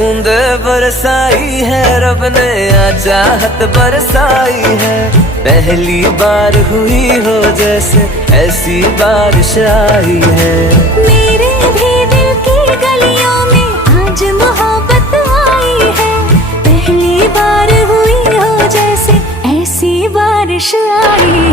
बूंदे बरसाई है रब ने, चाहत बरसाई है। पहली बार हुई हो जैसे ऐसी बारिश आई है। मेरे भी दिल की गलियों में आज मोहब्बत आई है। पहली बार हुई हो जैसे ऐसी बारिश आई